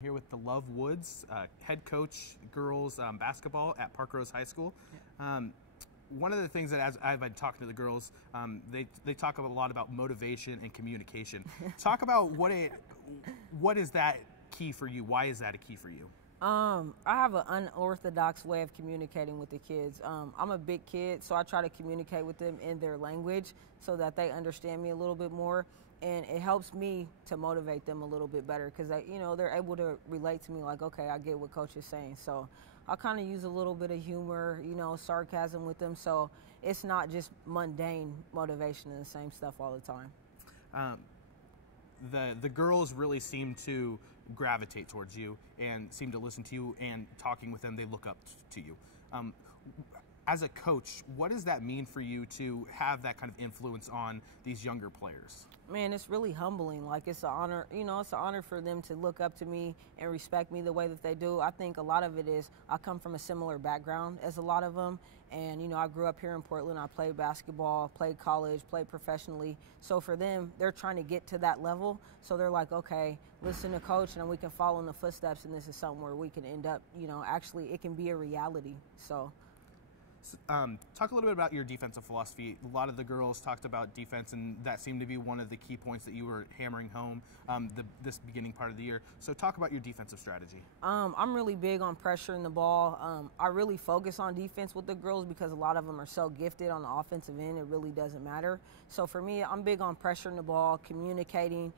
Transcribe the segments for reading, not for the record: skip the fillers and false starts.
Here with the Love Woods, head coach girls basketball at Parkrose High School. One of the things that as I've been talking to the girls, they talk a lot about motivation and communication. Talk about what is that key for you? Why is that a key for you? I have an unorthodox way of communicating with the kids. I'm a big kid, so I try to communicate with them in their language so that they understand me a little bit more. And it helps me to motivate them a little bit better because they're able to relate to me like, okay, I get what coach is saying. So I kind of use a little bit of humor, sarcasm with them. So it's not just mundane motivation and the same stuff all the time. The girls really seem to gravitate towards you and seem to listen to you, and talking with them, they look up to you. As a coach, what does that mean for you to have that kind of influence on these younger players? Man, it's really humbling. Like, it's an honor, it's an honor for them to look up to me and respect me the way that they do. I think a lot of it is I come from a similar background as a lot of them. And, I grew up here in Portland. I played basketball, played college, played professionally. So for them, they're trying to get to that level. So they're like, okay, listen to coach and we can follow in the footsteps, and this is something where we can end up, actually it can be a reality. So. Talk a little bit about your defensive philosophy. A lot of the girls talked about defense, and that seemed to be one of the key points that you were hammering home this beginning part of the year. So talk about your defensive strategy. I'm really big on pressuring the ball. I really focus on defense with the girls because a lot of them are so gifted on the offensive end, it really doesn't matter. So for me, I'm big on pressuring the ball, communicating,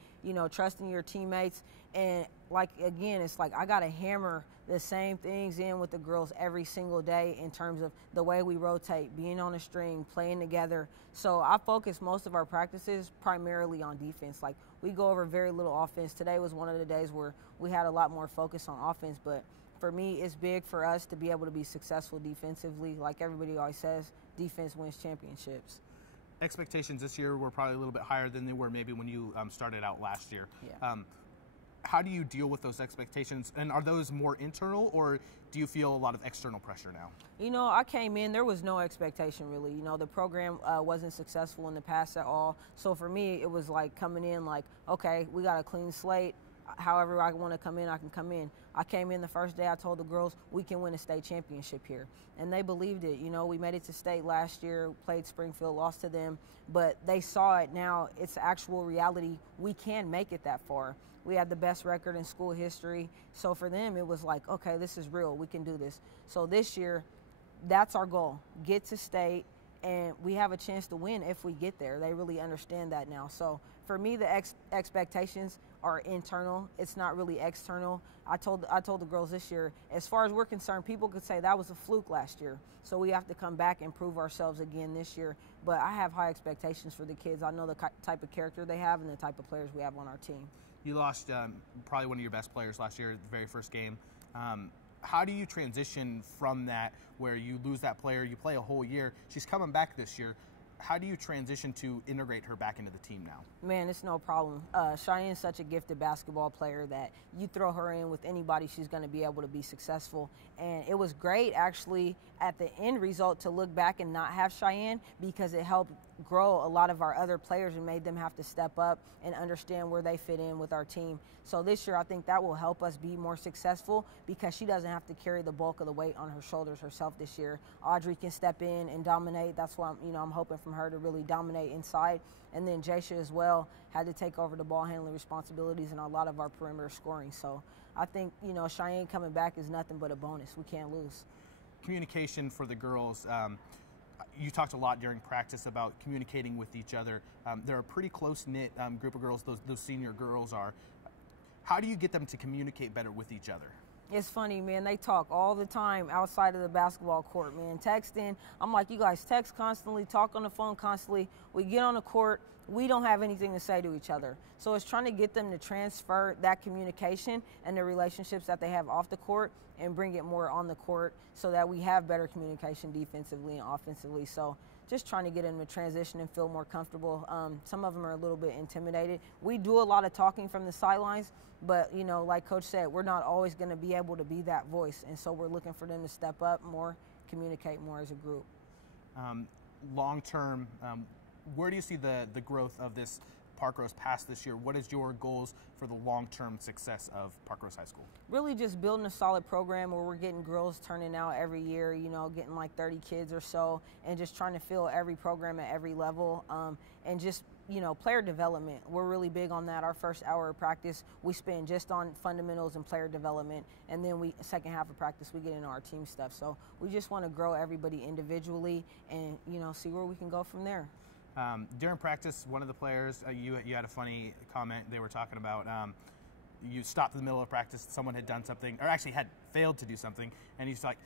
trusting your teammates. And it's like I got to hammer the same things in with the girls every single day in terms of the way we rotate, being on a string, playing together. So I focus most of our practices primarily on defense. Like, we go over very little offense. Today was one of the days where we had a lot more focus on offense. But for me, it's big for us to be able to be successful defensively. Like everybody always says, defense wins championships. Expectations this year were probably a little bit higher than they were maybe when you started out last year. Yeah. How do you deal with those expectations, and are those more internal, or do you feel a lot of external pressure now? I came in, there was no expectation really. The program wasn't successful in the past at all. So for me, it was like coming in like, okay, we got a clean slate. However I want to come in, I can come in. I came in the first day, I told the girls we can win a state championship here. And they believed it. We made it to state last year, played Springfield, lost to them. But they saw it now. It's actual reality. We can make it that far. We had the best record in school history. So for them, it was like, okay, this is real. We can do this. So this year, that's our goal. Get to state. And we have a chance to win if we get there. They really understand that now. So for me, the expectations are internal. It's not really external. I told the girls this year, as far as we're concerned, people could say that was a fluke last year. So we have to come back and prove ourselves again this year. But I have high expectations for the kids. I know the type of character they have and the type of players we have on our team. You lost probably one of your best players last year, the very first game. How do you transition from that, where you lose that player, you play a whole year, she's coming back this year? How do you transition to integrate her back into the team now? Man, it's no problem. Cheyenne's such a gifted basketball player that you throw her in with anybody, she's going to be able to be successful. And it was great, actually, at the end result to look back and not have Cheyenne, because it helped grow a lot of our other players and made them have to step up and understand where they fit in with our team. So this year, I think that will help us be more successful because she doesn't have to carry the bulk of the weight on her shoulders herself this year. Audrey can step in and dominate. That's why I'm hoping from her to really dominate inside. And then Jasha as well had to take over the ball handling responsibilities and a lot of our perimeter scoring. So I think, Cheyenne coming back is nothing but a bonus. We can't lose. Communication for the girls. You talked a lot during practice about communicating with each other. They're a pretty close-knit group of girls, those senior girls are. How do you get them to communicate better with each other? It's funny, man. They talk all the time outside of the basketball court, man. Texting. I'm like, you guys text constantly, talk on the phone constantly. We get on the court, we don't have anything to say to each other. So it's trying to get them to transfer that communication and the relationships that they have off the court and bring it more on the court so that we have better communication defensively and offensively. So just trying to get them to transition and feel more comfortable. Some of them are a little bit intimidated. We do a lot of talking from the sidelines, but, like Coach said, we're not always going to be able to be that voice. And so we're looking for them to step up more, communicate more as a group. Long term, where do you see the growth of this Parkrose past this year, what is your goals for the long-term success of Parkrose High School? Really just building a solid program where we're getting girls turning out every year, you know, getting like 30 kids or so, and just trying to fill every program at every level, and just, you know, player development. We're really big on that. Our first hour of practice, we spend just on fundamentals and player development, and then second half of practice, we get into our team stuff. So we just want to grow everybody individually and, you know, see where we can go from there. During practice, one of the players, you had a funny comment. They were talking about you stopped in the middle of practice, someone had done something, or actually had failed to do something, and he's like,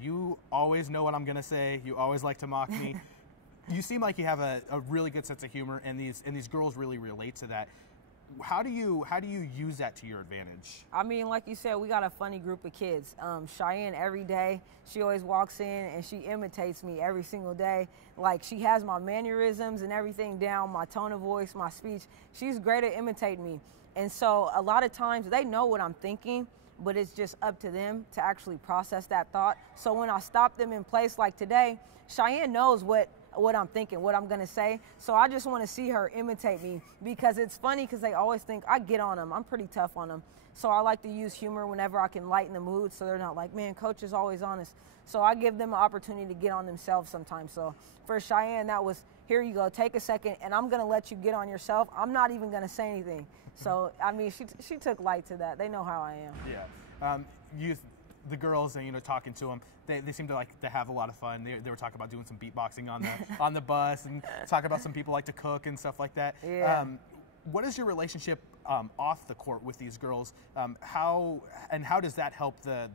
you always know what I'm going to say, you always like to mock me. You seem like you have a really good sense of humor, and these girls really relate to that. How do you use that to your advantage? I mean, like you said, we got a funny group of kids. Cheyenne, every day, she always walks in and she imitates me every single day. Like, she has my mannerisms and everything down, my tone of voice, my speech. She's great at imitating me. And so a lot of times they know what I'm thinking, but it's just up to them to actually process that thought. So when I stop them in place like today, Cheyenne knows what I'm thinking, what I'm gonna say. So I just wanna see her imitate me, because it's funny because they always think I get on them. I'm pretty tough on them. So I like to use humor whenever I can lighten the mood, so they're not like, man, coach is always honest. So I give them an opportunity to get on themselves sometimes. So for Cheyenne, that was, here you go, take a second, and I'm gonna let you get on yourself. I'm not even gonna say anything. So, I mean, she took light to that. They know how I am. Yeah. The girls, and, you know, talking to them, they seem to like to have a lot of fun. They were talking about doing some beatboxing on the bus, and talking about some people like to cook and stuff like that. Yeah. What is your relationship off the court with these girls? How does that help the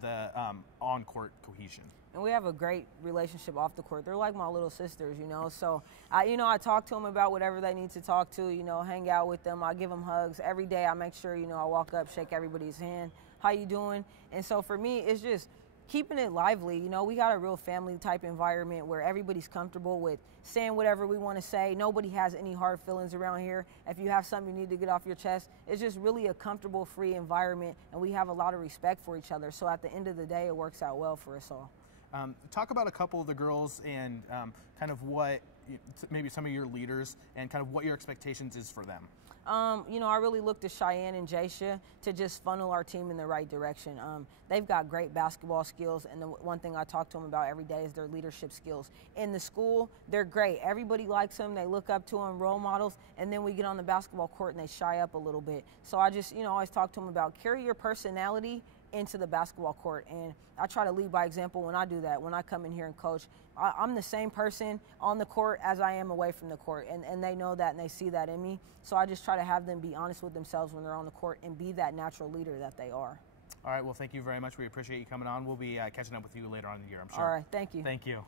on-court cohesion? And we have a great relationship off the court. They're like my little sisters, you know. So, I talk to them about whatever they need to talk to, you know, hang out with them. I give them hugs. Every day I make sure, you know, I walk up, shake everybody's hand. How you doing? And so for me, it's just keeping it lively. You know, we got a real family type environment where everybody's comfortable with saying whatever we want to say. Nobody has any hard feelings around here. If you have something you need to get off your chest, it's just really a comfortable, free environment, and we have a lot of respect for each other. So at the end of the day, it works out well for us all. Talk about a couple of the girls and kind of what, maybe some of your leaders, and kind of what your expectations is for them. You know, I really look to Cheyenne and Jaisha to just funnel our team in the right direction. They've got great basketball skills, and the one thing I talk to them about every day is their leadership skills. In the school, they're great. Everybody likes them. They look up to them, role models, and then we get on the basketball court and they shy up a little bit. So I just, you know, always talk to them about carry your personality into the basketball court, and I try to lead by example when I do that. When I come in here and coach, I'm the same person on the court as I am away from the court, and they know that and they see that in me. So I just try to have them be honest with themselves when they're on the court and be that natural leader that they are. All right, well, thank you very much. We appreciate you coming on. We'll be catching up with you later on in the year, I'm sure. All right, thank you. Thank you.